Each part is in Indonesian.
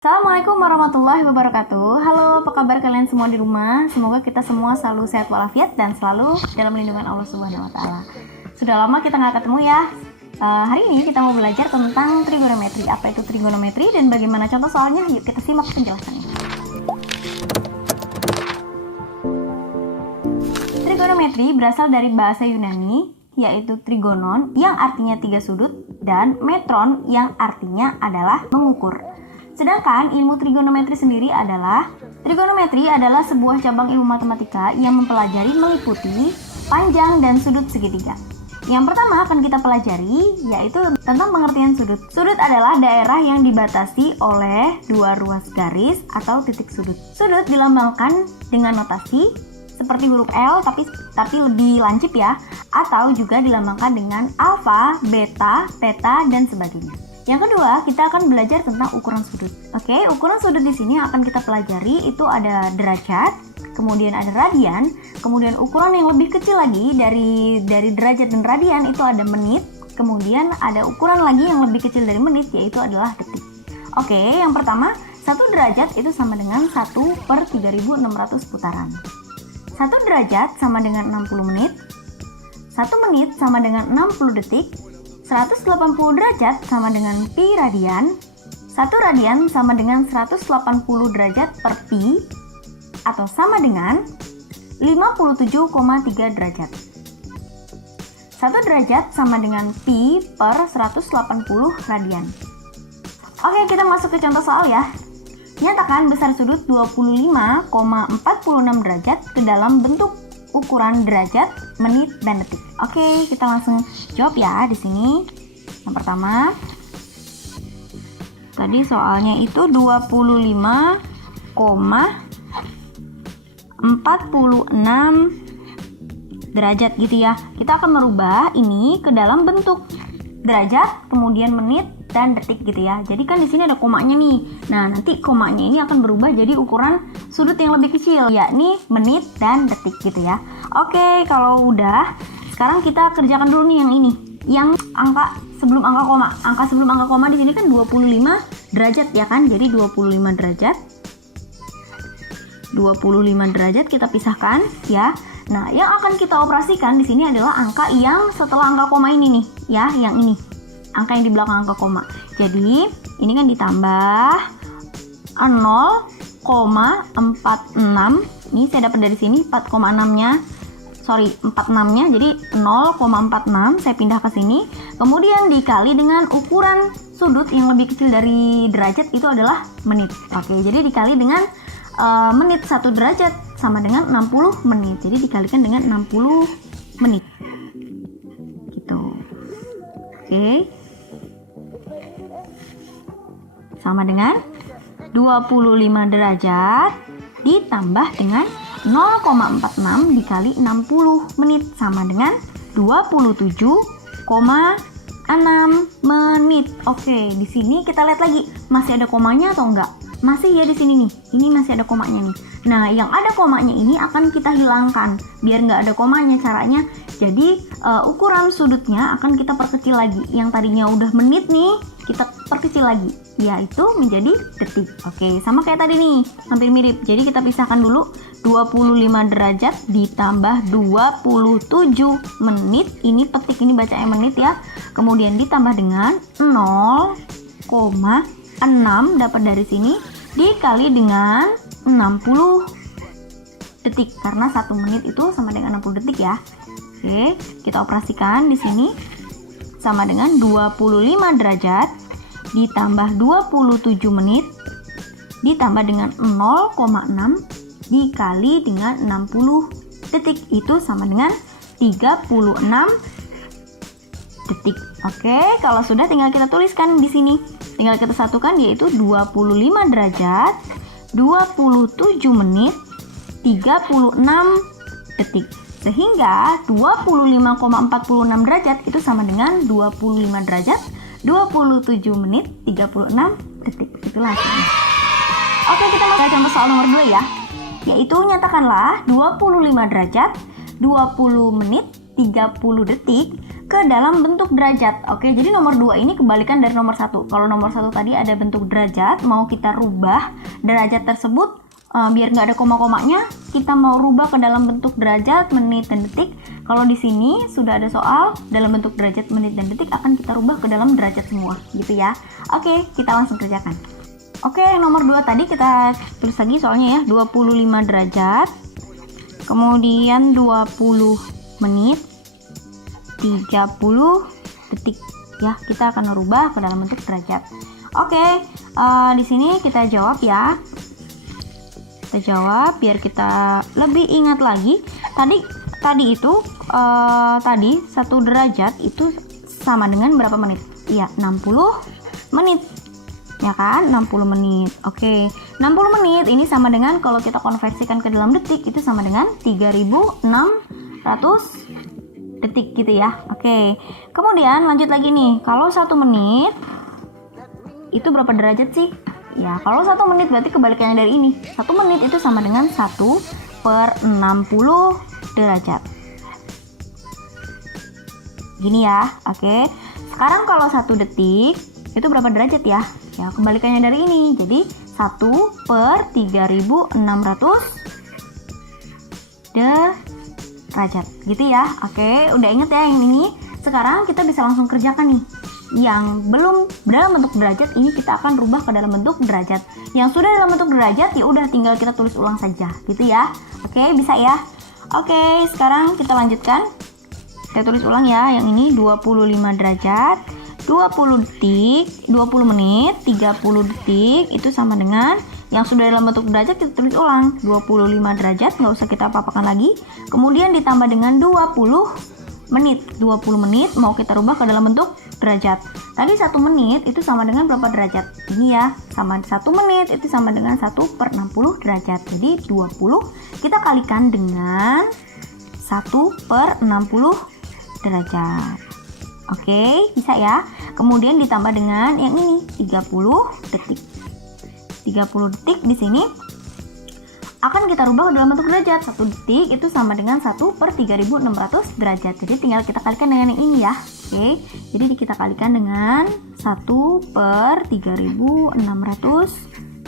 Assalamualaikum warahmatullahi wabarakatuh. Halo, apa kabar kalian semua di rumah? Semoga kita semua selalu sehat walafiat dan selalu dalam lindungan Allah Subhanahu wa taala. Sudah lama kita nggak ketemu ya. Hari ini kita mau belajar tentang trigonometri. Apa itu trigonometri dan bagaimana contoh soalnya? Yuk kita simak penjelasannya. Trigonometri berasal dari bahasa Yunani, yaitu trigonon yang artinya tiga sudut dan metron yang artinya adalah mengukur. Sedangkan ilmu trigonometri sendiri adalah sebuah cabang ilmu matematika yang mempelajari meliputi panjang dan sudut segitiga. Yang pertama akan kita pelajari yaitu tentang pengertian sudut. Sudut adalah daerah yang dibatasi oleh dua ruas garis atau titik sudut. Sudut dilambangkan dengan notasi seperti huruf L tapi lebih lancip ya, atau juga dilambangkan dengan alfa, beta, peta dan sebagainya. Yang kedua, kita akan belajar tentang ukuran sudut. Oke, ukuran sudut di sini akan kita pelajari itu ada derajat, kemudian ada radian, kemudian ukuran yang lebih kecil lagi dari derajat dan radian itu ada menit, kemudian ada ukuran lagi yang lebih kecil dari menit yaitu adalah detik. Oke, yang pertama, 1 derajat itu sama dengan 1/3600 putaran. 1 derajat sama dengan 60 menit, 1 menit sama dengan 60 detik, 180 derajat sama dengan pi radian, 1 radian sama dengan 180 derajat per pi, atau sama dengan 57,3 derajat. 1 derajat sama dengan pi per 180 radian. Oke, kita masuk ke contoh soal ya. Nyatakan besar sudut 25,46 derajat ke dalam bentuk ukuran derajat, menit, dan detik. Oke, kita langsung jawab ya di sini. Yang pertama, tadi soalnya itu 25,46 derajat gitu ya. Kita akan merubah ini ke dalam bentuk derajat, kemudian menit, dan detik gitu ya. Jadi kan di sini ada komanya nih. Nah, nanti komanya ini akan berubah jadi ukuran sudut yang lebih kecil, yakni menit dan detik gitu ya. Oke, kalau udah, sekarang kita kerjakan dulu nih yang ini. Yang angka sebelum angka koma. Angka sebelum angka koma di sini kan 25 derajat ya kan? Jadi 25 derajat. 25 derajat kita pisahkan ya. Nah, yang akan kita operasikan di sini adalah angka yang setelah angka koma ini nih, ya, yang ini. Angka yang di belakang angka koma. Jadi, ini kan ditambah 0,46. Ini saya dapat dari sini 46-nya. 46-nya. Jadi 0,46 saya pindah ke sini. Kemudian dikali dengan ukuran sudut yang lebih kecil dari derajat itu adalah menit. Oke, jadi dikali dengan menit 1 derajat sama dengan 60 menit. Jadi dikalikan dengan 60 menit. Gitu. Oke. Sama dengan 25 derajat ditambah dengan 0,46 dikali 60 menit sama dengan 27,6 menit. Oke, di sini kita lihat lagi masih ada komanya atau enggak? Masih ya di sini nih. Ini masih ada komanya nih. Nah, yang ada komanya ini akan kita hilangkan biar nggak ada komanya. Caranya jadi ukuran sudutnya akan kita perkecil lagi. Yang tadinya udah menit nih, kita perkecil lagi, yaitu menjadi detik. Oke, sama kayak tadi nih, hampir mirip. Jadi kita pisahkan dulu 25 derajat ditambah 27 menit. Ini petik, ini bacanya menit ya. Kemudian ditambah dengan 0,6 dapat dari sini dikali dengan 60 detik karena 1 menit itu sama dengan 60 detik ya. Oke, kita operasikan di sini sama dengan 25 derajat ditambah 27 menit ditambah dengan 0,6 dikali dengan 60 detik itu sama dengan 36 detik. Oke, kalau sudah tinggal kita tuliskan di sini. Tinggal kita satukan yaitu 25 derajat 27 menit 36 detik. Sehingga 25,46 derajat itu sama dengan 25 derajat 27 menit 36 detik. Itulah hasilnya. Oke, kita masuk ke contoh soal nomor 2 ya. Yaitu nyatakanlah 25 derajat 20 menit 30 detik ke dalam bentuk derajat. Oke, jadi nomor 2 ini kebalikan dari nomor 1. Kalau nomor 1 tadi ada bentuk derajat, mau kita rubah derajat tersebut biar nggak ada koma-komanya, kita mau rubah ke dalam bentuk derajat, menit, dan detik. Kalau di sini sudah ada soal dalam bentuk derajat, menit, dan detik, akan kita rubah ke dalam derajat semua, gitu ya. Oke, kita langsung kerjakan. Oke, yang nomor 2 tadi kita tulis lagi soalnya ya, 25 derajat, kemudian 20 menit, 30 detik. Ya, kita akan merubah ke dalam bentuk derajat. Oke, di sini kita jawab ya. Kita jawab biar kita lebih ingat lagi. Tadi itu tadi 1 derajat itu sama dengan berapa menit? Iya, 60 menit. Ya kan? 60 menit. Oke, 60 menit ini sama dengan kalau kita konversikan ke dalam detik itu sama dengan 3600 detik gitu ya. Oke. Kemudian lanjut lagi nih. Kalau 1 menit itu berapa derajat sih? Ya, kalau 1 menit berarti kebalikannya dari ini. 1 menit itu sama dengan 1/60 derajat. Gini ya, oke. Sekarang kalau 1 detik, itu berapa derajat ya? Ya, kebalikannya dari ini. Jadi, 1/3600 derajat. Gitu ya, oke. Udah inget ya yang ini? Sekarang kita bisa langsung kerjakan nih. Yang belum dalam bentuk derajat ini kita akan rubah ke dalam bentuk derajat. Yang sudah dalam bentuk derajat ya udah tinggal kita tulis ulang saja, gitu ya. Oke, bisa ya. Oke, sekarang kita lanjutkan. Kita tulis ulang ya. Yang ini 25 derajat, 20 detik, 20 menit, 30 detik itu sama dengan yang sudah dalam bentuk derajat kita tulis ulang. 25 derajat nggak usah kita apa-apakan lagi. Kemudian ditambah dengan 20 menit. 20 menit mau kita rubah ke dalam bentuk derajat. Tadi 1 menit itu sama dengan berapa derajat? Ini ya, sama 1 menit itu sama dengan 1/60 derajat. Jadi 20 kita kalikan dengan 1/60 derajat. Oke, bisa ya. Kemudian ditambah dengan yang ini 30 detik. 30 detik di sini akan kita rubah ke dalam bentuk derajat. 1 detik itu sama dengan 1/3600 derajat. Jadi tinggal kita kalikan dengan yang ini ya. Oke, jadi kita kalikan dengan 1/3600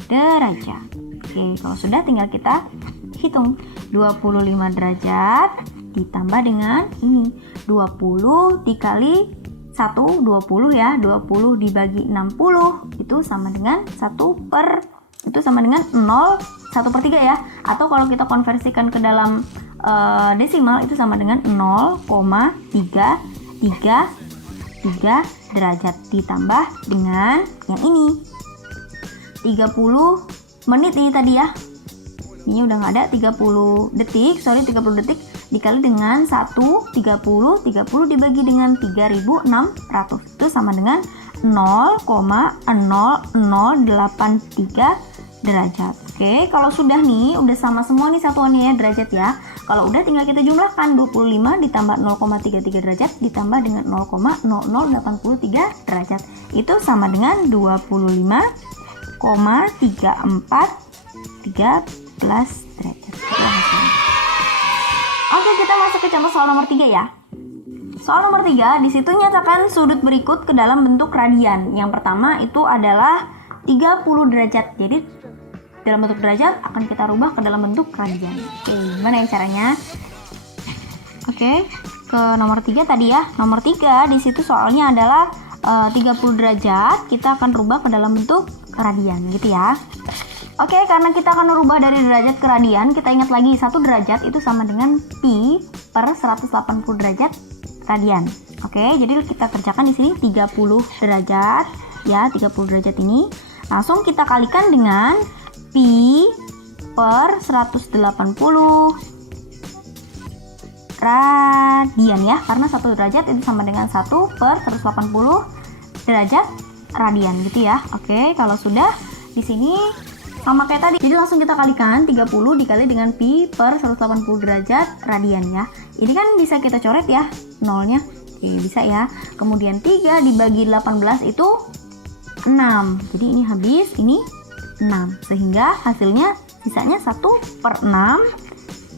derajat. Oke, kalau sudah tinggal kita hitung. 25 derajat ditambah dengan ini 20 dikali 1, 20 ya. 20 dibagi 60 itu sama dengan 1/3 ya. Atau kalau kita konversikan ke dalam desimal itu sama dengan 0,333 derajat ditambah dengan yang ini 30 menit ini tadi ya. Ini udah nggak ada 30 detik dikali dengan 30 dibagi dengan 3600 itu sama dengan 0,0083 derajat. Oke, kalau sudah nih, udah sama semua nih satuannya derajat ya. Kalau udah tinggal kita jumlahkan 25 ditambah 0,33 derajat ditambah dengan 0,0083 derajat. Itu sama dengan 25,3413 derajat. Oke, kita masuk ke contoh soal nomor 3 ya. Soal nomor 3, di situ nyatakan sudut berikut ke dalam bentuk radian. Yang pertama itu adalah 30 derajat. Jadi dalam bentuk derajat akan kita rubah ke dalam bentuk radian. Oke, gimana ya caranya? Oke, ke nomor 3 tadi ya. Nomor 3 di situ soalnya adalah 30 derajat, kita akan rubah ke dalam bentuk radian gitu ya. Oke, karena kita akan merubah dari derajat ke radian, kita ingat lagi 1 derajat itu sama dengan pi per 180 derajat radian. Oke, jadi kita kerjakan di sini 30 derajat ya, 30 derajat ini langsung kita kalikan dengan pi per 180 radian ya, karena 1 derajat itu sama dengan 1 per 180 derajat radian gitu ya. Oke, kalau sudah di sini sama kayak tadi, jadi langsung kita kalikan 30 dikali dengan pi per 180 derajat radian ya. Ini kan bisa kita coret ya nolnya. Oke, bisa ya. Kemudian 3 dibagi 18 itu 6. Jadi ini habis, ini 6. Sehingga hasilnya sisanya 1/6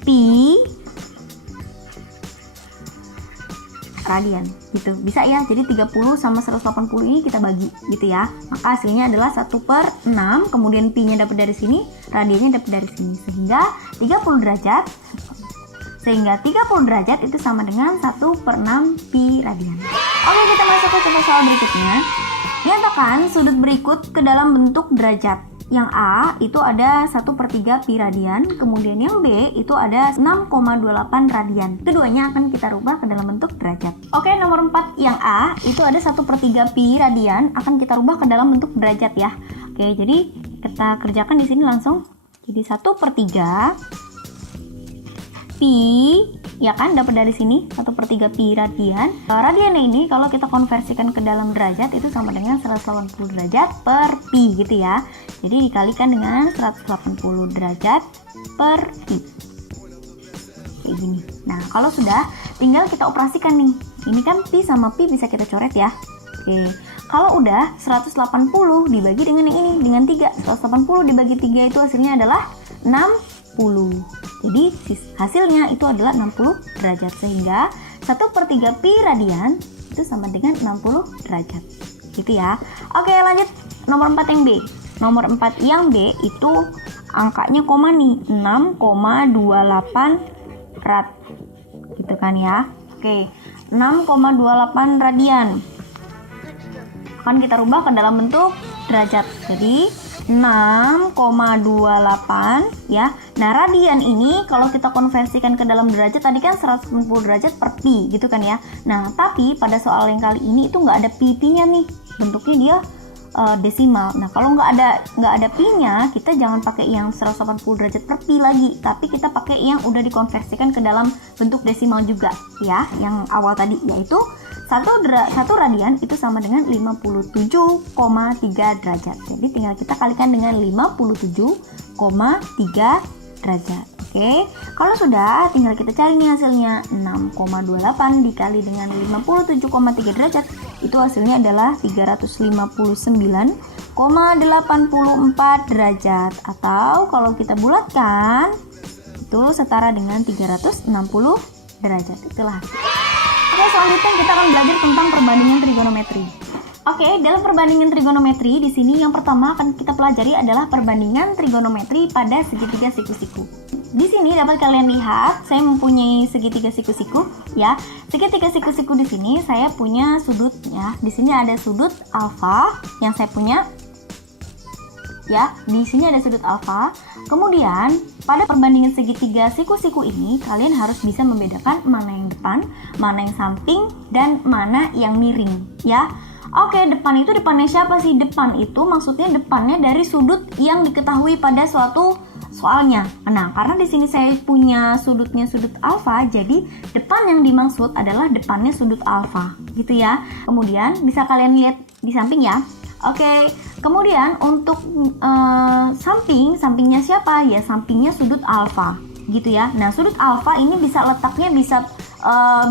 pi radian gitu. Bisa ya, jadi 30 sama 180 ini kita bagi gitu ya. Maka hasilnya adalah 1/6, kemudian pi-nya dapat dari sini, radiannya dapat dari sini. Sehingga 30 derajat itu sama dengan 1/6 pi radian. Oke, kita masuk ke contoh soal berikutnya. Nyatakan sudut berikut ke dalam bentuk derajat. Yang A itu ada 1/3 pi radian, kemudian yang B itu ada 6,28 radian. Keduanya akan kita rubah ke dalam bentuk derajat. Oke, nomor 4 yang A itu ada 1/3 pi radian, akan kita rubah ke dalam bentuk derajat ya. Oke, jadi kita kerjakan di sini langsung. Jadi 1/3 pi, ya kan, dapat dari sini 1/3 pi radian. Radiannya ini kalau kita konversikan ke dalam derajat itu sama dengan 180 derajat per pi gitu ya. Jadi dikalikan dengan 180 derajat per pi. Kayak gini. Nah, kalau sudah, tinggal kita operasikan nih. Ini kan pi sama pi bisa kita coret ya. Oke. Kalau udah 180 dibagi dengan yang ini, dengan 3. 180 dibagi 3 itu hasilnya adalah 60. Jadi hasilnya itu adalah 60 derajat. Sehingga 1/3 pi radian itu sama dengan 60 derajat. Gitu ya. Oke, lanjut nomor 4 yang B. Nomor 4 yang B itu angkanya koma nih, 6,28 rad. Gitu kan ya. Oke, 6,28 radian. Akan kita rubah ke dalam bentuk derajat. Jadi 6,28 ya. Nah, radian ini kalau kita konversikan ke dalam derajat tadi kan 190 derajat per pi gitu kan ya. Nah, tapi pada soal yang kali ini itu nggak ada pi-nya nih. Bentuknya dia desimal. Nah, kalau nggak ada pi-nya, kita jangan pakai yang 180 derajat per pi lagi, tapi kita pakai yang udah dikonversikan ke dalam bentuk desimal juga ya, yang awal tadi, yaitu 1 radian itu sama dengan 57,3 derajat. Jadi tinggal kita kalikan dengan 57,3 derajat. Oke, kalau sudah tinggal kita cari nih hasilnya. 6,28 dikali dengan 57,3 derajat itu hasilnya adalah 359,84 derajat, atau kalau kita bulatkan itu setara dengan 360 derajat. Itulah. Oke, selanjutnya kita akan belajar tentang perbandingan trigonometri. Oke, dalam perbandingan trigonometri di sini yang pertama akan kita pelajari adalah perbandingan trigonometri pada segitiga siku-siku. Di sini dapat kalian lihat saya mempunyai segitiga siku-siku ya. Segitiga siku-siku di sini saya punya sudut ya. Di sini ada sudut alfa yang saya punya. Ya, di sini ada sudut alfa. Kemudian, pada perbandingan segitiga siku-siku ini, kalian harus bisa membedakan mana yang depan, mana yang samping, dan mana yang miring, ya. Oke, depan itu depannya siapa sih? Depan itu maksudnya depannya dari sudut yang diketahui pada suatu soalnya. Nah, karena di sini saya punya sudutnya sudut alfa, jadi depan yang dimaksud adalah depannya sudut alfa, gitu ya. Kemudian bisa kalian lihat di samping ya. Oke, kemudian untuk sampingnya siapa? Ya, sampingnya sudut alfa, gitu ya. Nah, sudut alfa ini letaknya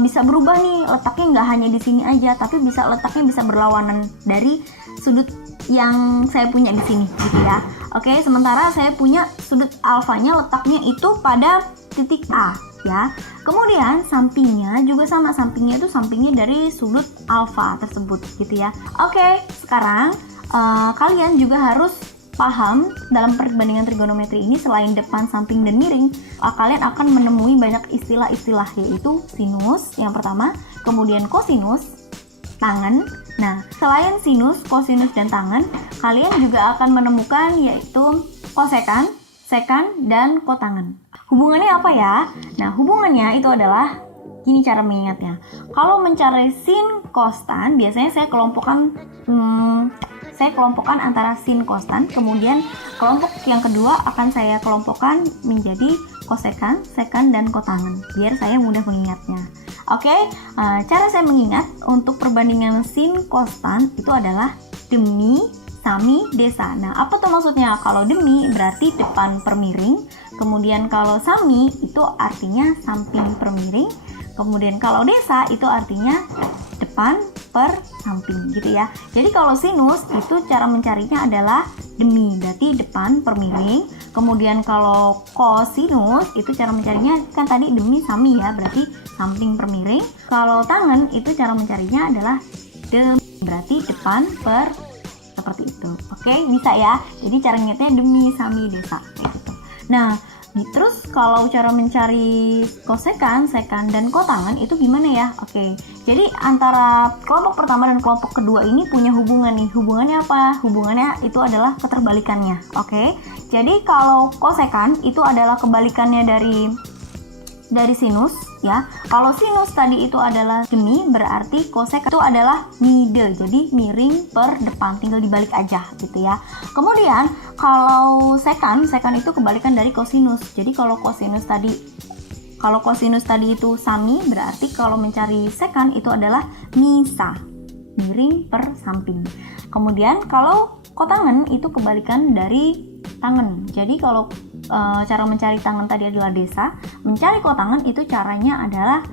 bisa berubah nih, letaknya nggak hanya di sini aja, tapi letaknya bisa berlawanan dari sudut yang saya punya di sini, gitu ya. Oke, sementara saya punya sudut alfanya letaknya itu pada titik A, ya. Kemudian sampingnya juga sama, sampingnya dari sudut alfa tersebut, gitu ya. Oke, sekarang kalian juga harus paham dalam perbandingan trigonometri ini selain depan, samping, dan miring, kalian akan menemui banyak istilah-istilah, yaitu sinus yang pertama, kemudian kosinus, tangen. Nah, selain sinus, kosinus, dan tangen, kalian juga akan menemukan yaitu kosekan, sekan, dan kotangen. Hubungannya apa ya? Nah, hubungannya itu adalah gini cara mengingatnya. Kalau mencari sin kostan, biasanya saya kelompokkan antara sin kostan, kemudian kelompok yang kedua akan saya kelompokkan menjadi kosekan, sekan, dan kotangen, biar saya mudah mengingatnya. Oke, cara saya mengingat untuk perbandingan sin kostan itu adalah demi, sami, desa. Nah, apa tuh maksudnya? Kalau demi berarti depan per miring, kemudian kalau sami itu artinya samping per miring, kemudian kalau desa itu artinya depan per samping, gitu ya. Jadi kalau sinus itu cara mencarinya adalah demi, berarti depan per miring. Kemudian kalau kosinus itu cara mencarinya kan tadi demi sami ya, berarti samping per miring. Kalau tangen itu cara mencarinya adalah demi, berarti depan per, seperti itu. Oke, bisa ya. Jadi cara ngingetnya demi, sami, desa kayak gitu. Nah, terus kalau cara mencari kosekan, sekan, dan kotangan itu gimana ya? Oke, jadi antara kelompok pertama dan kelompok kedua ini punya hubungan nih. Hubungannya apa? Hubungannya itu adalah keterbalikannya. Oke, jadi kalau kosekan itu adalah kebalikannya dari sinus ya. Kalau sinus tadi itu adalah demi, berarti kosek itu adalah mide, jadi miring per depan, tinggal dibalik aja gitu ya. Kemudian kalau sekan itu kebalikan dari kosinus. Jadi kalau kosinus tadi itu sami, berarti kalau mencari sekan itu adalah misa, miring per samping. Kemudian kalau kotangen itu kebalikan dari tangen. Jadi kalau cara mencari tangen tadi adalah desa, mencari kotangen itu caranya adalah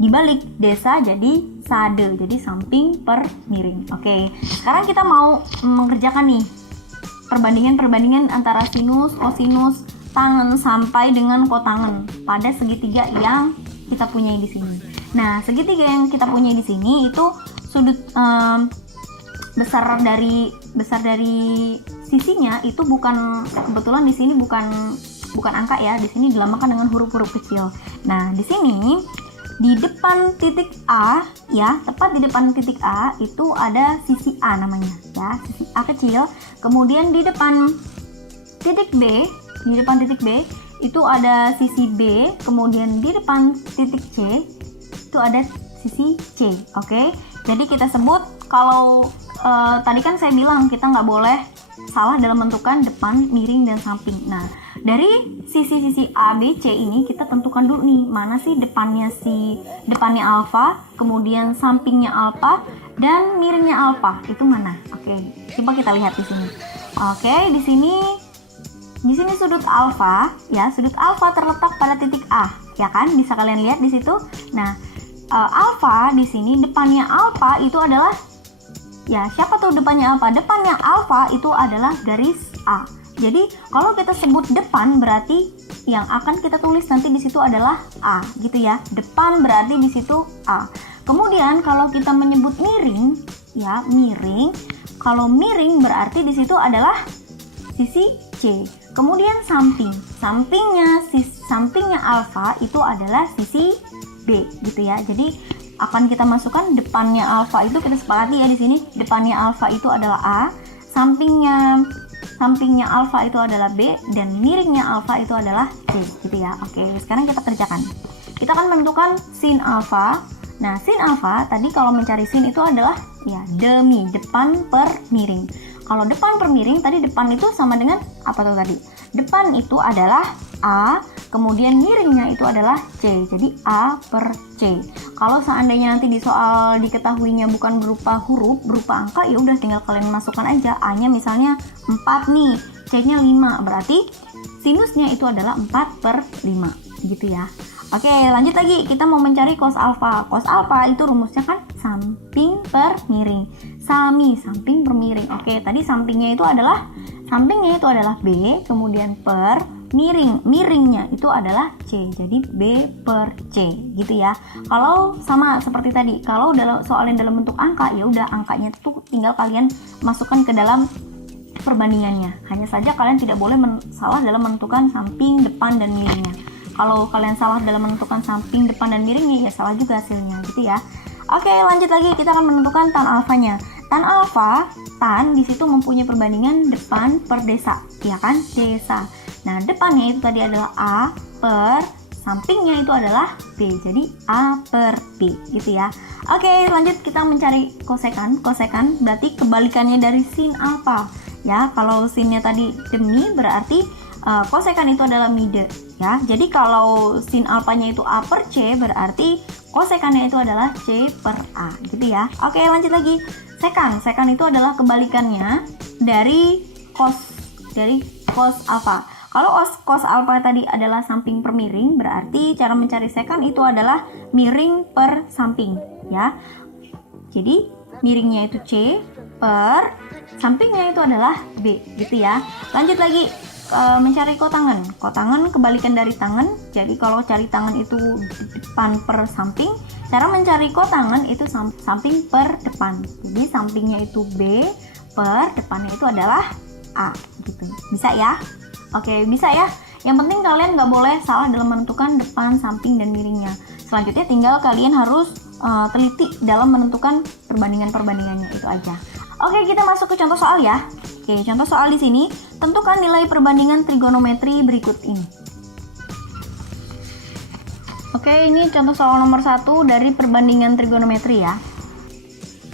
dibalik, desa jadi sade, jadi samping per miring. Oke, sekarang kita mau mengerjakan nih perbandingan antara sinus, kosinus, tangen sampai dengan kotangen pada segitiga yang kita punya di sini. Nah, segitiga yang kita punya di sini itu sudut besar dari sisinya itu bukan, kebetulan di sini bukan angka ya, di sini dilambangkan dengan huruf-huruf kecil. Nah, di sini di depan titik A ya, tepat di depan titik A itu ada sisi A namanya ya, sisi A kecil. Kemudian di depan titik B itu ada sisi B, kemudian di depan titik C itu ada sisi C. Oke, jadi kita sebut kalau tadi kan saya bilang kita nggak boleh salah dalam menentukan depan, miring, dan samping. Nah, dari sisi-sisi A, B, C ini kita tentukan dulu nih, mana sih depannya alfa, kemudian sampingnya alfa, dan miringnya alfa itu mana? Oke, coba kita lihat di sini. Oke, di sini sudut alfa ya, sudut alfa terletak pada titik A, ya kan? Bisa kalian lihat di situ. Nah, alfa di sini depannya alfa itu adalah, ya, siapa tuh depannya alfa? Depannya alfa itu adalah garis A. Jadi kalau kita sebut depan berarti yang akan kita tulis nanti di situ adalah A, gitu ya. Depan berarti di situ A. Kemudian kalau kita menyebut miring, ya, miring. Kalau miring berarti di situ adalah sisi C. Kemudian sampingnya alfa itu adalah sisi B, gitu ya. Jadi akan kita masukkan depannya alfa itu, kita sepakati ya di sini depannya alfa itu adalah A, sampingnya alfa itu adalah B, dan miringnya alfa itu adalah C, gitu ya. Oke, sekarang kita kerjakan. Kita akan menentukan sin alfa. Nah, sin alfa tadi kalau mencari sin itu adalah ya demi, depan per miring. Kalau depan per miring tadi depan itu sama dengan apa tuh tadi? Depan itu adalah A, kemudian miringnya itu adalah C, jadi A per C. Kalau seandainya nanti di soal diketahuinya bukan berupa huruf, berupa angka, ya udah tinggal kalian masukkan aja. A-nya misalnya 4 nih, C-nya 5, berarti sinusnya itu adalah 4 per 5, gitu ya. Oke, lanjut lagi, kita mau mencari cos alfa. Cos alfa itu rumusnya kan samping per miring. Sami, samping per miring. Oke, tadi sampingnya itu adalah B, kemudian per miringnya itu adalah C, jadi B per C, gitu ya. Kalau sama seperti tadi, kalau soalnya dalam bentuk angka, ya udah angkanya itu tinggal kalian masukkan ke dalam perbandingannya. Hanya saja kalian tidak boleh salah dalam menentukan samping, depan, dan miringnya. Kalau kalian salah dalam menentukan samping, depan, dan miringnya, ya salah juga hasilnya, gitu ya. Oke, lanjut lagi, kita akan menentukan tan alfanya. Tan alfa, tan di situ mempunyai perbandingan depan per desa, ya kan? Desa. Nah, depannya itu tadi adalah A per sampingnya itu adalah B, jadi A per B, gitu ya. Oke, lanjut kita mencari kosekan. Kosekan berarti kebalikannya dari sin alfa, ya. Kalau sinnya tadi demi, berarti kosekan itu adalah mide, ya. Jadi kalau sin alfanya itu A per C, berarti kosekannya itu adalah C per A, gitu ya. Oke, lanjut lagi. Sekan itu adalah kebalikannya dari cos alfa. Kalau cos alfa tadi adalah samping per miring, berarti cara mencari sekan itu adalah miring per samping, ya. Jadi miringnya itu C, per sampingnya itu adalah B gitu ya. Lanjut lagi, mencari kotangan. Kotangan kebalikan dari tangan. Jadi kalau cari tangan itu depan per samping, cara mencari kotangan itu samping per depan. Jadi sampingnya itu B, per depannya itu adalah A gitu. Bisa ya? Oke, bisa ya. Yang penting kalian nggak boleh salah dalam menentukan depan, samping, dan miringnya. Selanjutnya tinggal kalian harus teliti dalam menentukan perbandingannya, itu aja. Oke, kita masuk ke contoh soal ya. Oke, contoh soal di sini, tentukan nilai perbandingan trigonometri berikut ini. Oke, ini contoh soal nomor 1 dari perbandingan trigonometri ya.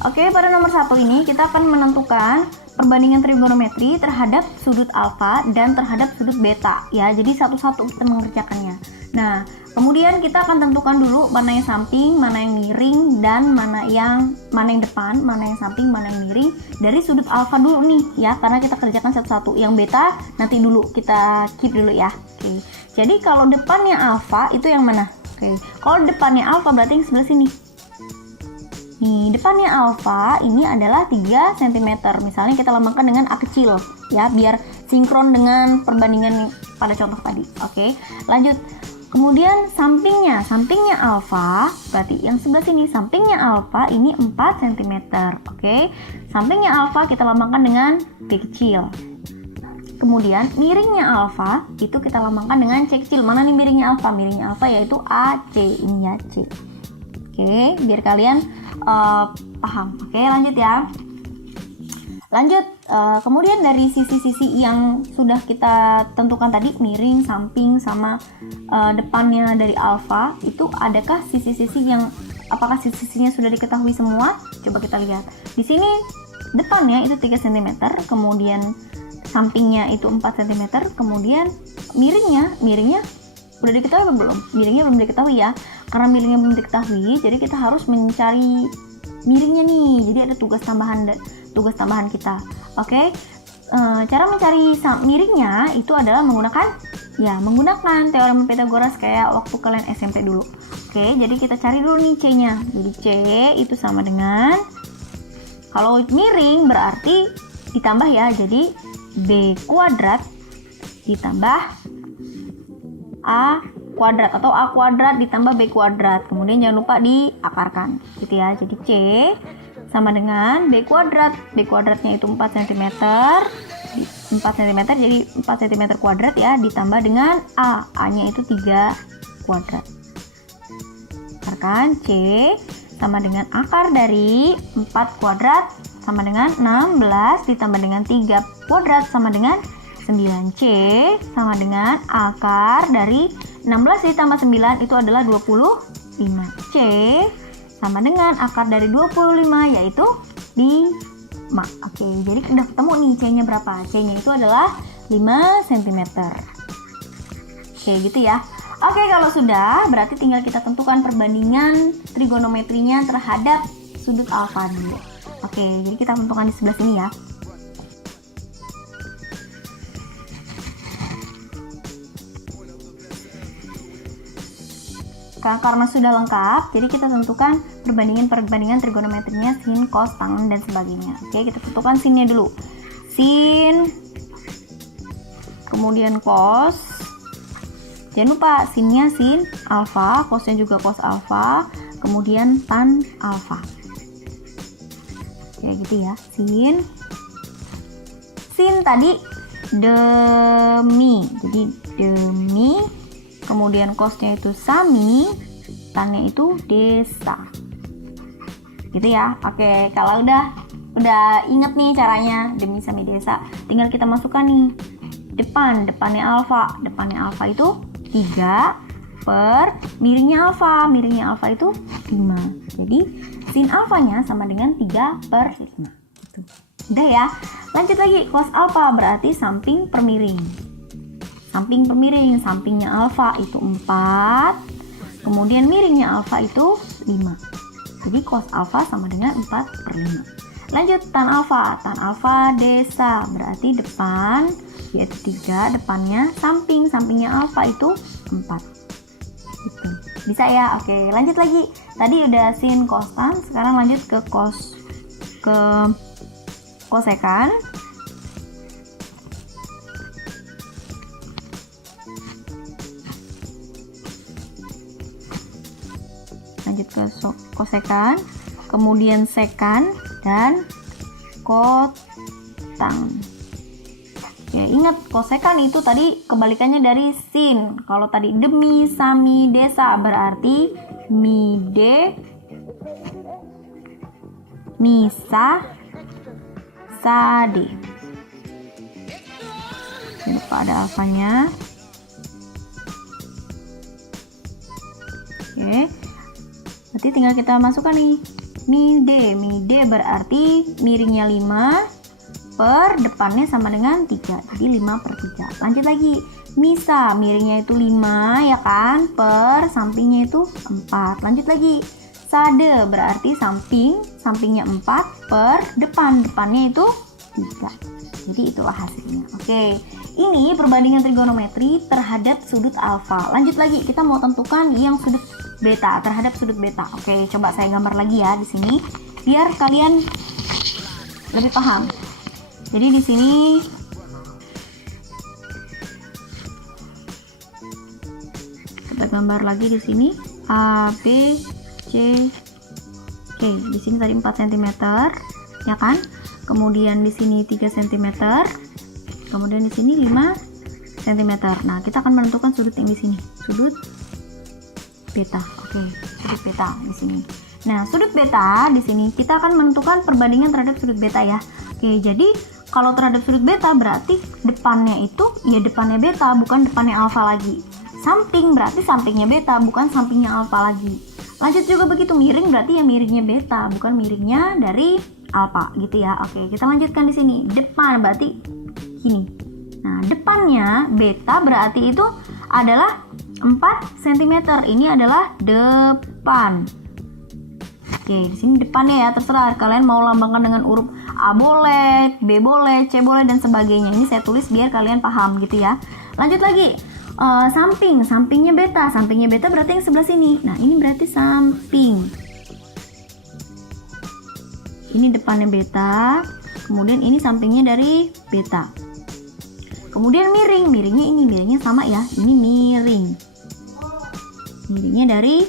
Oke, pada nomor 1 ini kita akan menentukan perbandingan trigonometri terhadap sudut alfa dan terhadap sudut beta ya. Jadi satu-satu kita mengerjakannya. Nah, kemudian kita akan tentukan dulu mana yang samping, mana yang miring, dan mana yang depan, mana yang samping, mana yang miring dari sudut alfa dulu nih ya, karena kita kerjakan satu-satu. Yang beta nanti dulu kita keep dulu ya. Oke. Jadi kalau depannya alfa itu yang mana? Oke. Kalau depannya alfa berarti yang sebelah sini. Nih, depannya alfa ini adalah 3 cm. Misalnya kita lambangkan dengan A kecil ya, biar sinkron dengan perbandingan pada contoh tadi. Oke, lanjut. Kemudian sampingnya alfa, berarti yang sebelah sini sampingnya alfa ini 4 cm. Oke, sampingnya alfa kita lambangkan dengan B kecil. Kemudian miringnya alfa itu kita lambangkan dengan C kecil. Mana nih miringnya alfa? Miringnya alfa yaitu AC, ini ya C. Oke, biar kalian paham. Oke, lanjut ya. Lanjut, kemudian dari sisi-sisi yang sudah kita tentukan tadi, miring, samping, sama depannya dari alfa, itu adakah sisi-sisi yang, apakah sisi-sisinya sudah diketahui semua? Coba kita lihat. Di sini depannya itu 3 cm, kemudian sampingnya itu 4 cm, kemudian miringnya udah diketahui atau belum? Miringnya belum diketahui ya. Karena miringnya belum diketahui, jadi kita harus mencari miringnya nih. Jadi ada tugas tambahan kita. Oke. Cara mencari miringnya itu adalah menggunakan teorema Pythagoras kayak waktu kalian SMP dulu. Oke, jadi kita cari dulu nih C-nya. Jadi C itu sama dengan, kalau miring berarti ditambah ya. Jadi B kuadrat ditambah A kuadrat atau A kuadrat ditambah B kuadrat. Kemudian jangan lupa diakarkan gitu ya. Jadi C sama dengan B kuadrat. B kuadratnya itu 4 cm. 4 cm jadi 4 cm kuadrat ya, ditambah dengan A. A-nya itu 3 kuadrat. Akarkan C sama dengan akar dari 4 kuadrat sama dengan 16 ditambah dengan 3 kuadrat sama dengan 9. C sama dengan akar dari 16 ditambah 9 itu adalah 25. C sama dengan akar dari 25 yaitu 5. Oke, jadi udah ketemu nih C-nya berapa? C-nya itu adalah 5 cm. Oke, gitu ya. Oke, kalau sudah berarti tinggal kita tentukan perbandingan trigonometrinya terhadap sudut alfa dulu. Oke, jadi kita tentukan di sebelah sini ya. Karena sudah lengkap, jadi kita tentukan perbandingan trigonometrinya, sin, cos, tangen, dan sebagainya. Oke, kita tentukan sinnya dulu. Sin, kemudian cos. Jangan lupa sinnya sin alfa, cosnya juga cos alfa, kemudian tan alfa. Ya gitu ya, sin tadi demi, jadi demi. Kemudian cosnya itu sami, tannya itu desa. Gitu ya. Oke, kalau udah inget nih caranya demi sami desa, tinggal kita masukkan nih depannya alfa. Depannya alfa itu 3 per miringnya alfa itu 5. Jadi sin alfanya sama dengan 3 per 5. Gitu. Udah ya. Lanjut lagi, cos alfa berarti samping per miring. Sampingnya alfa itu 4, kemudian miringnya alfa itu 5. Jadi cos alfa sama dengan 4 per 5. Lanjut, tan alfa desa berarti depan yaitu 3, depannya sampingnya alfa itu 4. Gitu. Bisa ya? Oke, lanjut lagi. Tadi udah sin cos tan, sekarang lanjut ke kosekan. Lanjut ke kosekan, kemudian sekan, dan kotang. Ya, ingat kosekan itu tadi kebalikannya dari sin. Kalau tadi demi, sami, desa berarti mide, misa, sade. Jangan lupa ada alfanya. Oke, berarti tinggal kita masukkan nih mide. Mide berarti miringnya 5 per depannya sama dengan 3, jadi 5/3. Lanjut lagi, misa miringnya itu 5 ya kan, per sampingnya itu 4. Lanjut lagi, sade berarti sampingnya 4 per depannya itu 3. Jadi itulah hasilnya. Oke, ini perbandingan trigonometri terhadap sudut alfa. Lanjut lagi, kita mau tentukan yang sudut beta terhadap sudut beta. Oke, coba saya gambar lagi ya di sini biar kalian lebih paham. Jadi di sini kita gambar lagi di sini A, B, C. Oke, di sini tadi 4 cm ya kan? Kemudian di sini 3 cm. Kemudian di sini 5 cm. Nah, kita akan menentukan sudut yang di sini. Sudut beta. Oke, sudut beta di sini. Nah, sudut beta di sini kita akan menentukan perbandingan terhadap sudut beta ya. Oke, jadi kalau terhadap sudut beta berarti depannya itu ya depannya beta, bukan depannya alfa lagi. Samping berarti sampingnya beta, bukan sampingnya alfa lagi. Lanjut juga begitu, miring berarti ya miringnya beta, bukan miringnya dari alfa gitu ya. Oke, kita lanjutkan di sini. Depan berarti gini. Nah, depannya beta berarti itu adalah 4 cm. Ini adalah depan. Oke, di sini depannya ya, terserah kalian mau lambangkan dengan huruf A boleh, B boleh, C boleh, dan sebagainya. Ini saya tulis biar kalian paham gitu ya. Lanjut lagi, sampingnya beta berarti yang sebelah sini. Nah, ini berarti samping. Ini depannya beta, kemudian ini sampingnya dari beta. Kemudian miringnya sama ya, ini miringnya dari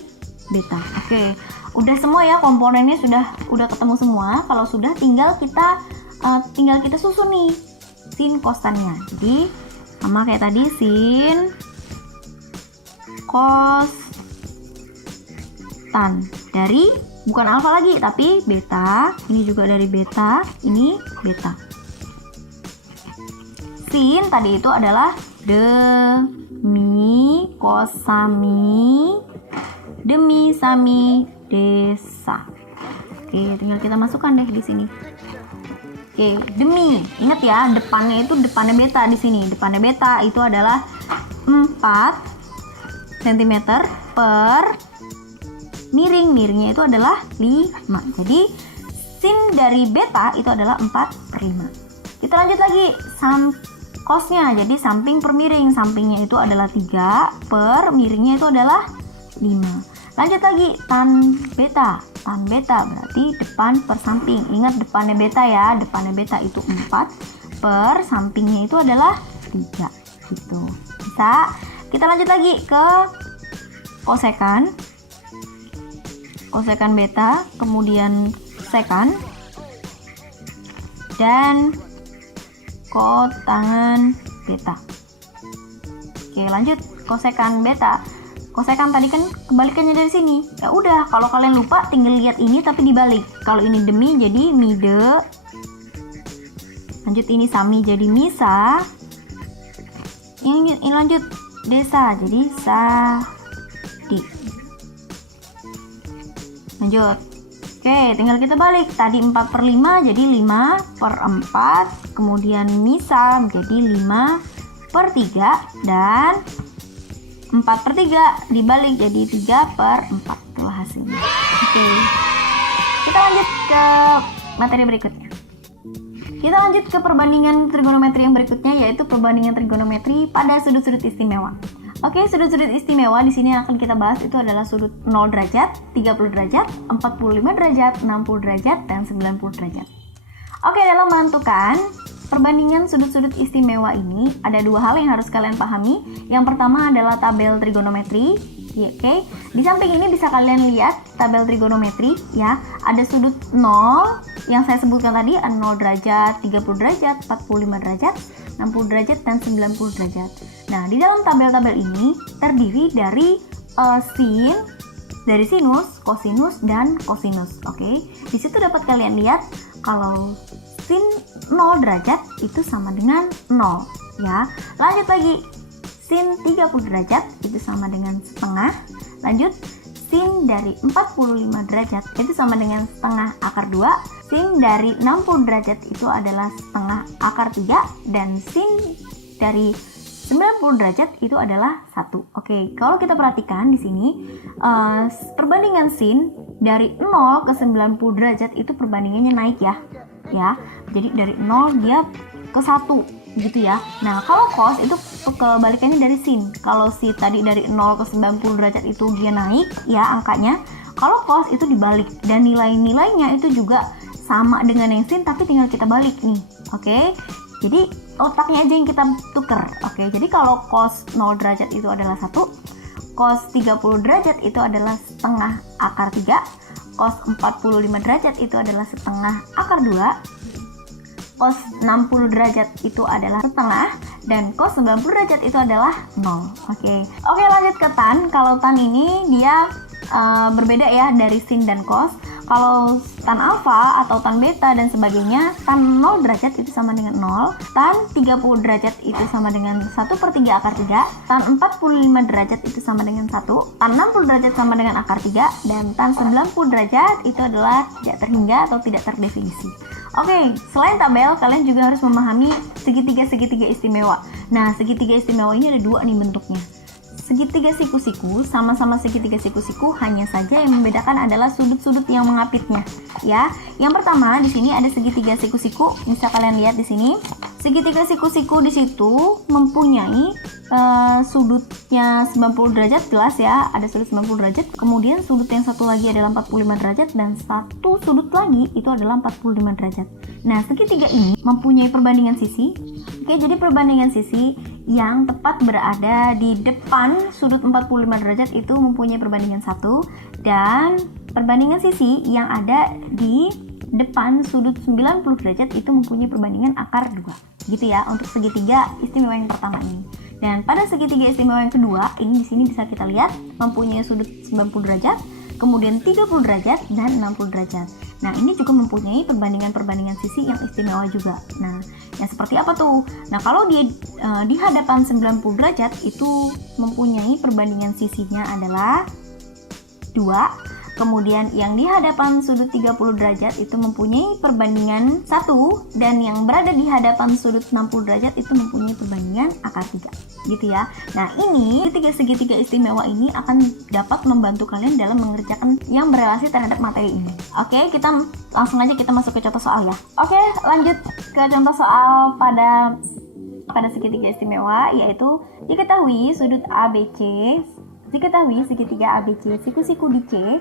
beta. Oke, udah semua ya, komponennya udah ketemu semua. Kalau sudah tinggal kita susun nih sin kostannya. Jadi sama kayak tadi, sin kos tan dari bukan alfa lagi tapi beta. Ini juga dari beta, ini beta. Sin tadi itu adalah demi, kosami, demi, sami, desa. Oke, tinggal kita masukkan deh di sini. Oke, demi. Ingat ya, depannya itu depannya beta di sini. Depannya beta itu adalah 4 cm per miringnya itu adalah 5. Jadi sin dari beta itu adalah 4/5. Kita lanjut lagi kosnya. Jadi samping per miring, sampingnya itu adalah 3 per miringnya itu adalah 5. Lanjut lagi, tan beta berarti depan per samping. Ingat depannya beta ya, depannya beta itu 4 per sampingnya itu adalah 3 gitu. Bisa. Kita lanjut lagi ke kosekan beta, kemudian sekan, dan kotangan beta. Oke, lanjut kosekan beta. Kosekan tadi kan kebalikannya dari sini. Ya udah, kalau kalian lupa tinggal lihat ini tapi dibalik. Kalau ini demi jadi mide. Lanjut ini sami jadi misa. Ini lanjut desa jadi sadi. Lanjut. Oke, tinggal kita balik. Tadi 4/5 jadi 5/4. Kemudian misa menjadi 5/3 dan 4/3 dibalik jadi 3/4. Itulah hasilnya. Oke. Kita lanjut ke materi berikutnya. Kita lanjut ke perbandingan trigonometri yang berikutnya, yaitu perbandingan trigonometri pada sudut-sudut istimewa. Oke, sudut-sudut istimewa di sini yang akan kita bahas itu adalah sudut 0 derajat, 30 derajat, 45 derajat, 60 derajat, dan 90 derajat. Oke, dalam menentukan perbandingan sudut-sudut istimewa ini ada dua hal yang harus kalian pahami. Yang pertama adalah tabel trigonometri. Oke, di samping ini bisa kalian lihat tabel trigonometri ya. Ada sudut 0 yang saya sebutkan tadi, 0 derajat, 30 derajat, 45 derajat, 60 derajat, dan 90 derajat. Nah, di dalam tabel-tabel ini terdiri dari sin, dari sinus, kosinus, dan kosinus. Oke, di situ dapat kalian lihat kalau sin 0 derajat itu sama dengan 0 ya. Lanjut lagi, sin 30 derajat itu sama dengan setengah. Lanjut, sin dari 45 derajat itu sama dengan setengah akar 2. Sin dari 60 derajat itu adalah setengah akar 3. Dan sin dari 90 derajat itu adalah 1. Oke, kalau kita perhatikan di sini perbandingan sin dari 0 ke 90 derajat itu perbandingannya naik ya. Jadi dari 0 dia ke 1 gitu ya. Nah, kalau cos itu kebalikannya dari sin. Kalau si tadi dari 0 ke 90 derajat itu dia naik ya angkanya. Kalau cos itu dibalik dan nilai-nilainya itu juga sama dengan yang sin tapi tinggal kita balik nih. Oke. Jadi otaknya aja yang kita tuker. Oke. Jadi kalau cos 0 derajat itu adalah 1, cos 30 derajat itu adalah setengah akar 3, cos 45 derajat itu adalah setengah akar 2, cos 60 derajat itu adalah setengah, dan cos 90 derajat itu adalah 0. Oke, lanjut ke tan. Kalau tan ini dia berbeda ya dari sin dan cos. Kalau tan alfa atau tan beta dan sebagainya, tan 0 derajat itu sama dengan 0, tan 30 derajat itu sama dengan 1/3 akar 3, tan 45 derajat itu sama dengan 1, tan 60 derajat sama dengan akar 3, dan tan 90 derajat itu adalah tidak terhingga atau tidak terdefinisi. Oke, selain tabel, kalian juga harus memahami segitiga-segitiga istimewa. Nah, segitiga istimewa ini ada dua nih bentuknya. Segitiga siku-siku, sama-sama segitiga siku-siku, hanya saja yang membedakan adalah sudut-sudut yang mengapitnya. Ya, yang pertama di sini ada segitiga siku-siku, bisa kalian lihat di sini. Segitiga siku-siku di situ mempunyai sudutnya 90 derajat, jelas ya, ada sudut 90 derajat. Kemudian sudut yang satu lagi adalah 45 derajat dan satu sudut lagi itu adalah 45 derajat. Nah, segitiga ini mempunyai perbandingan sisi. Oke, jadi perbandingan sisi yang tepat berada di depan sudut 45 derajat itu mempunyai perbandingan 1, dan perbandingan sisi yang ada di depan sudut 90 derajat itu mempunyai perbandingan akar 2. Gitu ya untuk segitiga istimewa yang pertama ini. Dan pada segitiga istimewa yang kedua, ini di sini bisa kita lihat mempunyai sudut 90 derajat, kemudian 30 derajat dan 60 derajat. Nah, ini juga mempunyai perbandingan-perbandingan sisi yang istimewa juga. Nah, yang seperti apa tuh? Nah, kalau dia di hadapan 90 derajat itu mempunyai perbandingan sisinya adalah 2. Kemudian yang di hadapan sudut 30 derajat itu mempunyai perbandingan 1, dan yang berada di hadapan sudut 60 derajat itu mempunyai perbandingan akar 3. Gitu ya. Nah, ini segitiga istimewa ini akan dapat membantu kalian dalam mengerjakan yang berrelasi terhadap materi ini. Oke, kita langsung aja kita masuk ke contoh soal ya. Oke, lanjut ke contoh soal pada segitiga istimewa, yaitu diketahui sudut ABC, diketahui segitiga ABC siku-siku di C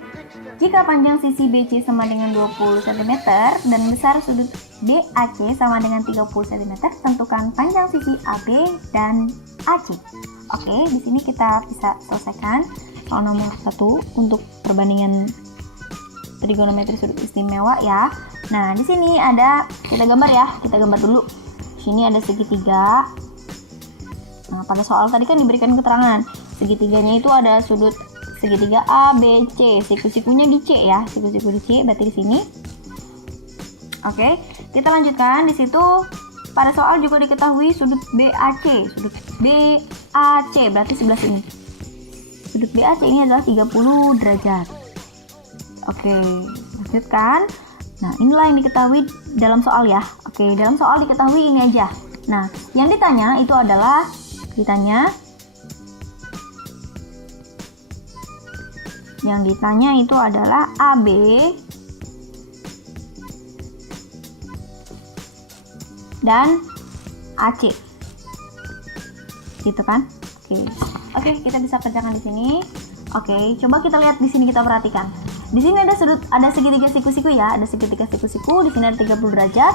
jika panjang sisi BC sama dengan 20 cm dan besar sudut BAC sama dengan 30 cm, tentukan panjang sisi AB dan AC. Oke, di sini kita bisa selesaikan soal nomor 1 untuk perbandingan trigonometri sudut istimewa ya. Nah, di sini ada, kita gambar ya, kita gambar dulu. Di sini ada segitiga. Nah, pada soal tadi kan diberikan keterangan segitiganya itu ada sudut segitiga A, B, C. Siku-sikunya di C ya, siku-siku di C berarti di sini. Oke, kita lanjutkan. Di situ pada soal juga diketahui sudut BAC, sudut BAC berarti sebelah sini. Sudut BAC ini adalah 30 derajat. Oke, lanjutkan. Nah, inilah yang diketahui dalam soal ya. Oke, dalam soal diketahui ini aja. Nah, yang ditanya itu adalah AB dan AC. Gitu kan? Oke, kita bisa kerjakan di sini. Oke, coba kita lihat di sini, kita perhatikan. Di sini ada segitiga siku-siku ya, ada segitiga siku-siku, di sini ada 30 derajat.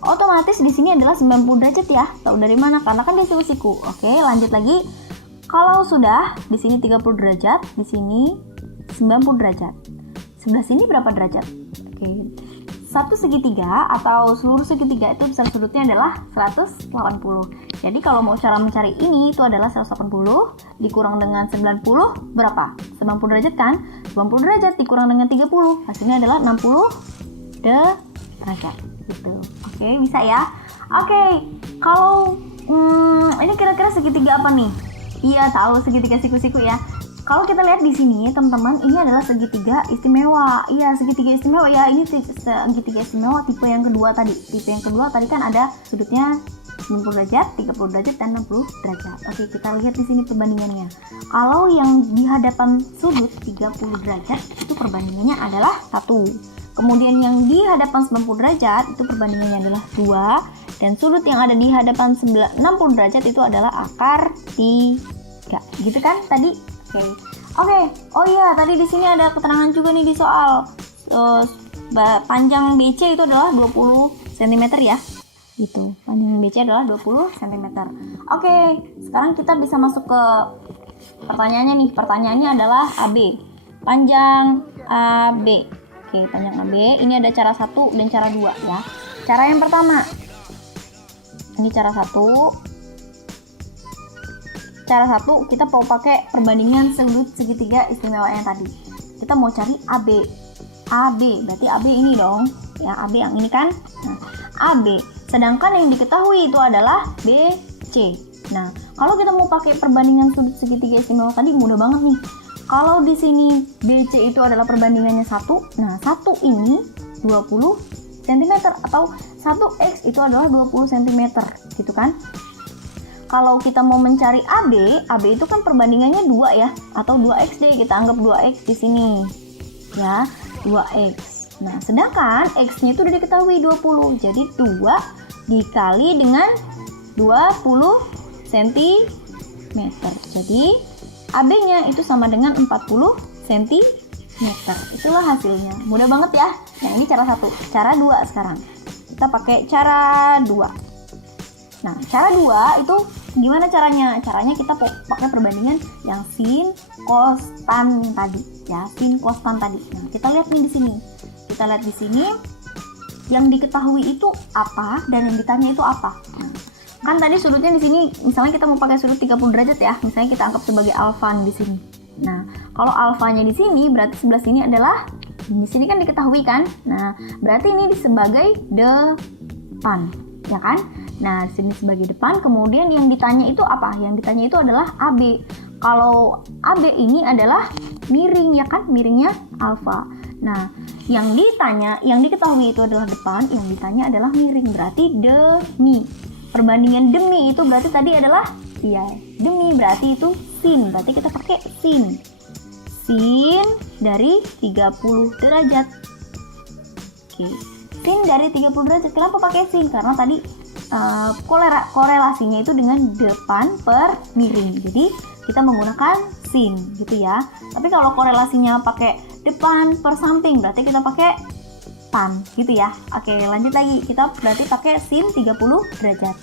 Otomatis di sini adalah 90 derajat ya. Tahu dari mana? Karena kan dia siku-siku. Oke, lanjut lagi. Kalau sudah di sini 30 derajat, di sini 90 derajat. Sebelah sini berapa derajat? Oke. Satu segitiga atau seluruh segitiga itu besar sudutnya adalah 180. Jadi kalau mau cara mencari ini itu adalah 180 dikurang dengan 90 berapa? 90 derajat kan? 90 derajat dikurang dengan 30 hasilnya adalah 60 derajat gitu. Oke, bisa ya? Oke, kalau ini kira-kira segitiga apa nih? Iya, tahu segitiga siku-siku ya. Kalau kita lihat di sini, teman-teman, ini adalah segitiga istimewa. Iya, segitiga istimewa ya. Ini segitiga istimewa tipe yang kedua tadi. Tipe yang kedua tadi kan ada sudutnya 90 derajat, 30 derajat, dan 60 derajat. Oke, kita lihat di sini perbandingannya. Kalau yang di hadapan sudut 30 derajat, itu perbandingannya adalah 1. Kemudian yang di hadapan 90 derajat, itu perbandingannya adalah 2. Dan sudut yang ada di hadapan 60 derajat itu adalah akar 3. Gitu kan tadi? Oke. Oh iya, tadi di sini ada keterangan juga nih di soal. Panjang BC itu adalah 20 cm ya. Gitu. Panjang BC adalah 20 cm. Oke, sekarang kita bisa masuk ke pertanyaannya nih. Pertanyaannya adalah AB. Panjang AB. Oke, panjang AB. Ini ada cara 1 dan cara 2 ya. Cara yang pertama. Ini cara 1. Cara 1 kita mau pakai perbandingan sudut segitiga istimewa yang tadi. Kita mau cari AB. AB berarti AB ini dong. Ya, AB yang ini kan. Nah, AB. Sedangkan yang diketahui itu adalah BC. Nah, kalau kita mau pakai perbandingan sudut segitiga istimewa tadi mudah banget nih. Kalau di sini BC itu adalah perbandingannya 1. Nah, 1 ini 20 cm atau 1x itu adalah 20 cm gitu kan. Kalau kita mau mencari AB, AB itu kan perbandingannya 2 ya, atau 2x deh, kita anggap 2x di sini. Ya, 2x. Nah, sedangkan x-nya itu udah diketahui 20. Jadi 2 dikali dengan 20 cm. Jadi AB-nya itu sama dengan 40 cm. Itulah hasilnya. Mudah banget ya. Nah, ini cara 1. Cara 2 sekarang. Kita pakai cara 2. Nah, cara 2 itu gimana caranya? Caranya kita pakai perbandingan yang sin kostan tadi, ya, sin kostan tadi. Nah, kita lihat nih di sini. Kita lihat di sini yang diketahui itu apa dan yang ditanya itu apa. Nah, kan tadi sudutnya di sini, misalnya kita mau pakai sudut 30 derajat ya. Misalnya kita anggap sebagai alfa di sini. Nah, kalau alfanya di sini berarti sebelah sini adalah di sini kan diketahui kan? Nah, berarti ini sebagai depan, ya kan? Nah, di sini sebagai depan, kemudian yang ditanya itu apa? Yang ditanya itu adalah AB. Kalau AB ini adalah miring, ya kan? Miringnya alfa. Nah, yang ditanya, yang diketahui itu adalah depan, yang ditanya adalah miring, berarti demi. Perbandingan demi itu berarti tadi adalah, ya, demi berarti itu sin, berarti kita pakai sin. Sin dari 30 derajat. Oke, sin dari 30 derajat. Kenapa pakai sin? Karena tadi korelasinya itu dengan depan per miring, jadi kita menggunakan sin gitu ya. Tapi kalau korelasinya pakai depan per samping berarti kita pakai pan gitu ya. Oke, lanjut lagi, kita berarti pakai sin 30 derajat.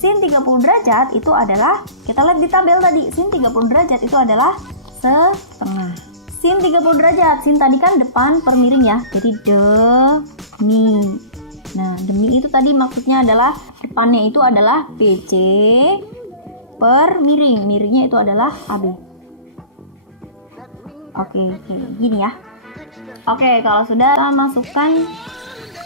Sin 30 derajat itu adalah, kita lihat di tabel tadi, sin 30 derajat itu adalah setengah. Sin 30 derajat, sin tadi kan depan per miring ya, jadi demi. Nah, demi itu tadi maksudnya adalah depannya itu adalah BC per miring. Miringnya itu adalah AB. Oke, gini ya. Oke, kalau sudah kita masukkan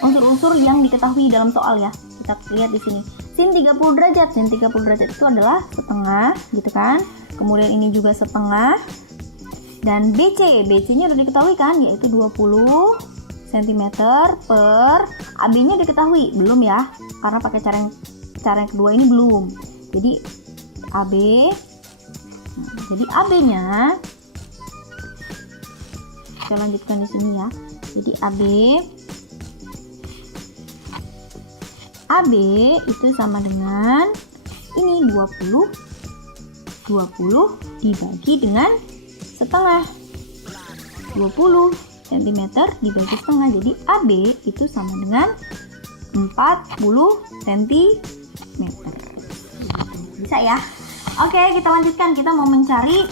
unsur-unsur yang diketahui dalam soal ya. Kita lihat di sini. Sin 30 derajat. Sin 30 derajat itu adalah setengah, gitu kan. Kemudian ini juga setengah. Dan BC. BC-nya udah diketahui kan, yaitu 20 cm per AB-nya diketahui belum ya, karena pakai cara yang kedua ini belum. Jadi AB, nah, jadi AB-nya saya lanjutkan di sini ya. Jadi AB itu sama dengan ini 20 dibagi dengan setengah, 20 cm dibagi setengah. Jadi AB itu sama dengan 40 cm. Bisa ya? Oke, kita lanjutkan. Kita mau mencari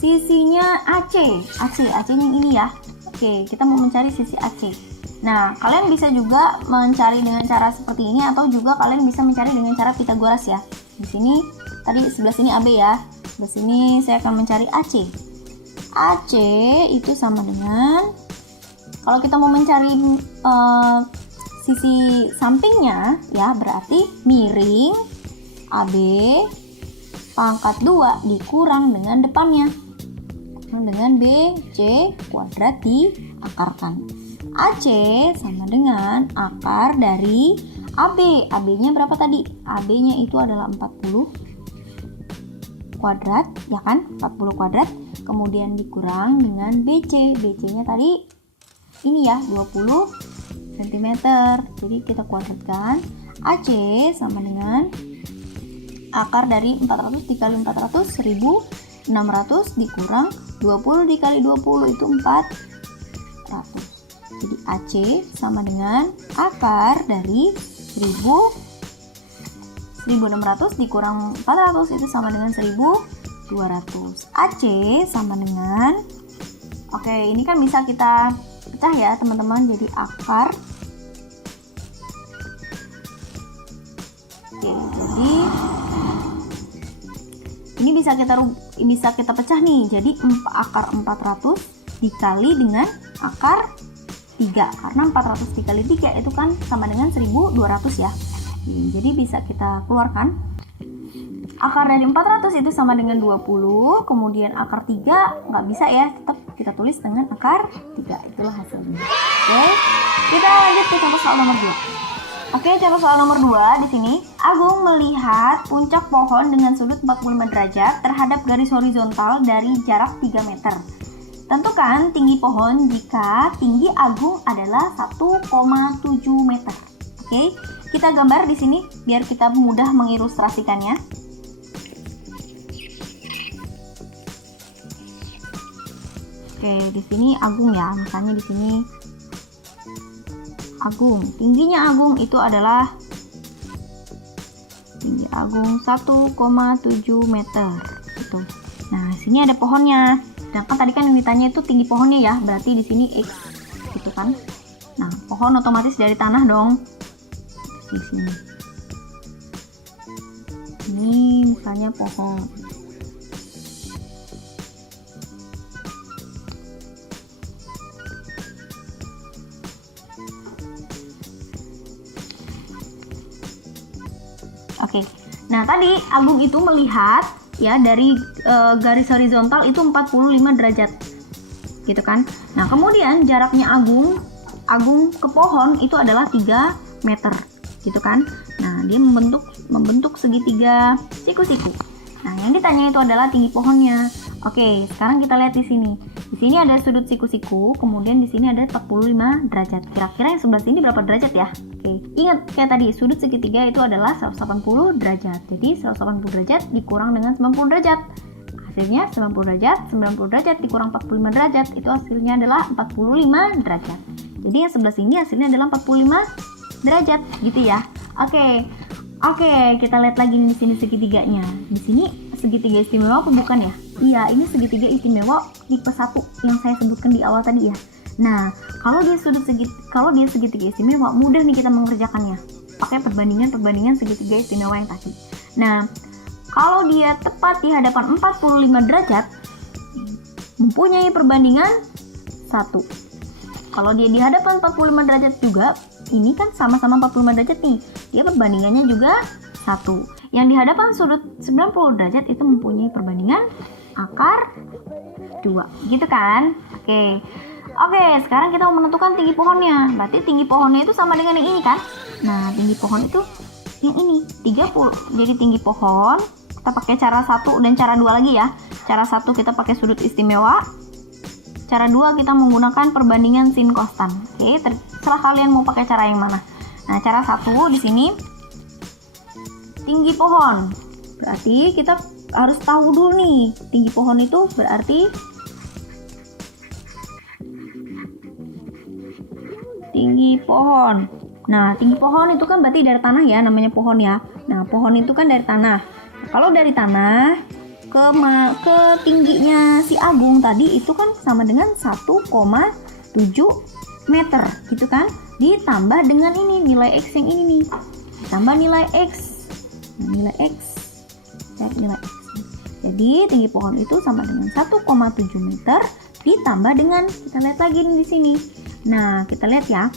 sisinya AC. AC-nya ini ya. Oke, kita mau mencari sisi AC. Nah, kalian bisa juga mencari dengan cara seperti ini, atau juga kalian bisa mencari dengan cara Pythagoras ya. Di sini tadi sebelah sini AB ya. Sebelah sini saya akan mencari AC. AC itu sama dengan, kalau kita mau mencari sisi sampingnya ya, berarti miring AB pangkat 2 dikurang dengan depannya, dengan BC kuadrat diakarkan. AC sama dengan akar dari AB. AB-nya berapa tadi? AB-nya itu adalah 40 kuadrat, ya kan? 40 kuadrat. Kemudian dikurang dengan BC. BC-nya tadi ini ya, 20 cm. Jadi kita kuadratkan. AC sama dengan akar dari 400 dikali 400, 1600 dikurang 20 dikali 20 itu 400. Jadi AC sama dengan akar dari 1600 dikurang 400 itu sama dengan 1200. AC sama dengan, oke, ini kan bisa kita pecah ya teman-teman, jadi akar. Oke, jadi ini bisa kita pecah nih. Jadi akar 400 dikali dengan akar 3, karena 400 dikali 3 itu kan sama dengan 1200 ya. Jadi bisa kita keluarkan. Akar dari 400 itu sama dengan 20, kemudian akar 3 nggak bisa ya, tetap kita tulis dengan akar 3. Itulah hasilnya. Oke, kita lanjut ke contoh soal nomor 2. Oke, contoh soal nomor 2 di sini. Agung melihat puncak pohon dengan sudut 45 derajat terhadap garis horizontal dari jarak 3 meter. Tentukan tinggi pohon jika tinggi Agung adalah 1,7 meter. Oke, kita gambar di sini biar kita mudah mengilustrasikannya. Oke, di sini Agung ya, misalnya di sini Agung, tingginya Agung itu adalah tinggi Agung 1,7 meter gitu. Nah, sini ada pohonnya. Sedangkan tadi kan yang ditanya itu tinggi pohonnya ya, berarti di sini X gitu kan. Nah, pohon otomatis dari tanah dong. Di sini. Ini misalnya pohon. Oke. Nah, tadi Agung itu melihat ya dari garis horizontal itu 45 derajat gitu kan. Nah, kemudian jaraknya Agung ke pohon itu adalah 3 meter gitu kan. Nah, dia membentuk segitiga siku-siku. Nah, yang ditanya itu adalah tinggi pohonnya. Oke, sekarang kita lihat di sini. Di sini ada sudut siku-siku, kemudian di sini ada 45 derajat. Kira-kira yang sebelah sini berapa derajat ya? Oke, ingat kayak tadi, sudut segitiga itu adalah 180 derajat. Jadi 180 derajat dikurang dengan 90 derajat. Hasilnya 90 derajat dikurang 45 derajat, itu hasilnya adalah 45 derajat. Jadi yang sebelah sini hasilnya adalah 45 derajat gitu ya. Oke, kita lihat lagi di sini segitiganya. Di sini segitiga istimewa apa bukan ya? Iya, ini segitiga istimewa tipe 1 yang saya sebutkan di awal tadi ya. Nah, kalau dia segitiga istimewa, mudah nih kita mengerjakannya pakai perbandingan segitiga istimewa yang tadi. Nah, kalau dia tepat di hadapan 45 derajat, mempunyai perbandingan 1. Kalau dia di hadapan 45 derajat juga, ini kan sama-sama 45 derajat nih, dia perbandingannya juga 1. Yang di hadapan sudut 90 derajat itu mempunyai perbandingan akar 2, gitu kan? Oke, sekarang kita mau menentukan tinggi pohonnya. Berarti tinggi pohonnya itu sama dengan yang ini kan? Nah, tinggi pohon itu yang ini, 30. Jadi tinggi pohon, kita pakai cara 1 dan cara 2 lagi ya. Cara 1 kita pakai sudut istimewa. Cara 2 kita menggunakan perbandingan sin konstan. Oke, terserah kalian mau pakai cara yang mana. Nah, cara 1 di sini tinggi pohon. Berarti kita harus tahu dulu nih, tinggi pohon itu berarti tinggi pohon. Nah, tinggi pohon itu kan berarti dari tanah ya, namanya pohon ya. Nah, pohon itu kan dari tanah. Kalau dari tanah ke tingginya si Agung tadi itu kan sama dengan 1,7 meter gitu kan. Ditambah dengan ini nilai X yang ini nih. Ditambah nilai X. Nah, nilai X. Cek nilai X. Jadi tinggi pohon itu sama dengan 1,7 meter ditambah dengan, kita lihat lagi nih di sini. Nah, kita lihat ya.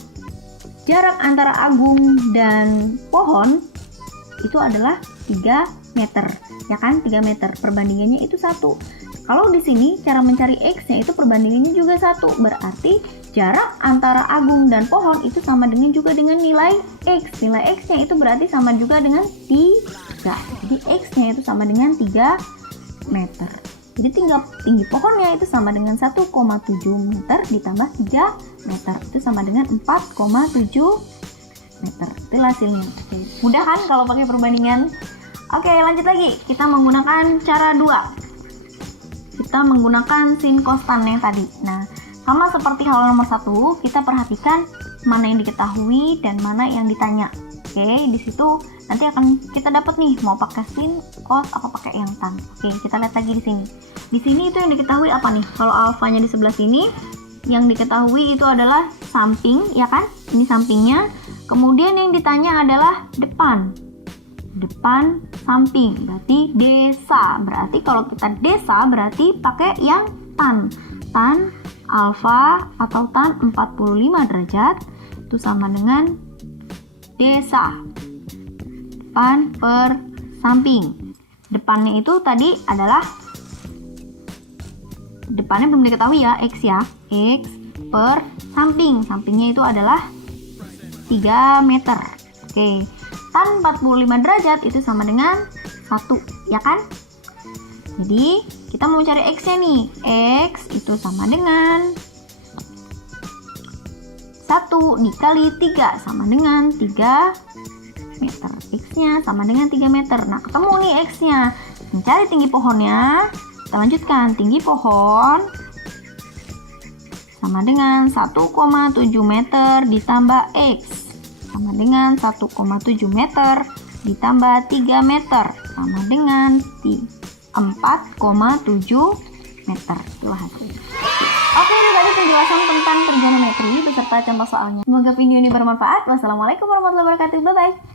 Jarak antara Agung dan pohon itu adalah 3 meter. Ya kan? 3 meter. Perbandingannya itu 1. Kalau di sini cara mencari X-nya itu perbandingannya juga 1. Berarti jarak antara Agung dan pohon itu sama dengan juga dengan nilai X. Nilai X-nya itu berarti sama juga dengan 3. Jadi X-nya itu sama dengan 3 meter. Jadi tinggi pohonnya itu sama dengan 1,7 meter ditambah 3 meter. Itu sama dengan 4,7 meter. Itu hasilnya. Oke. Mudah kan kalau pakai perbandingan? Oke, lanjut lagi. Kita menggunakan cara 2. Kita menggunakan sin konstan yang tadi. Nah, sama seperti hal nomor 1, kita perhatikan mana yang diketahui dan mana yang ditanya. Oke, di situ nanti akan kita dapat nih mau pakai sin, cos, apa pakai yang tan. Oke, kita lihat lagi di sini. Di sini itu yang diketahui apa nih? Kalau alfanya di sebelah sini, yang diketahui itu adalah samping, ya kan? Ini sampingnya. Kemudian yang ditanya adalah depan. Depan samping, berarti desa. Berarti kalau kita desa berarti pakai yang tan. Tan alfa atau tan 45 derajat itu sama dengan desa. Depan per samping. Depannya itu tadi adalah, depannya belum diketahui ya, X ya. X per samping. Sampingnya itu adalah 3 meter. Oke. Tan 45 derajat itu sama dengan 1, ya kan? Jadi, kita mau cari X-nya nih. X itu sama dengan 1 dikali 3 sama dengan 3 meter. X-nya sama dengan 3 meter. Nah, ketemu nih X-nya. Mencari tinggi pohonnya. Kita lanjutkan. Tinggi pohon sama dengan 1,7 meter ditambah X. Sama dengan 1,7 meter ditambah 3 meter. Sama dengan 4,7 meter. Itulah hasilnya. Oke, itu tadi penjelasan tentang trigonometri beserta contoh soalnya. Semoga video ini bermanfaat. Wassalamualaikum warahmatullahi wabarakatuh. Bye-bye.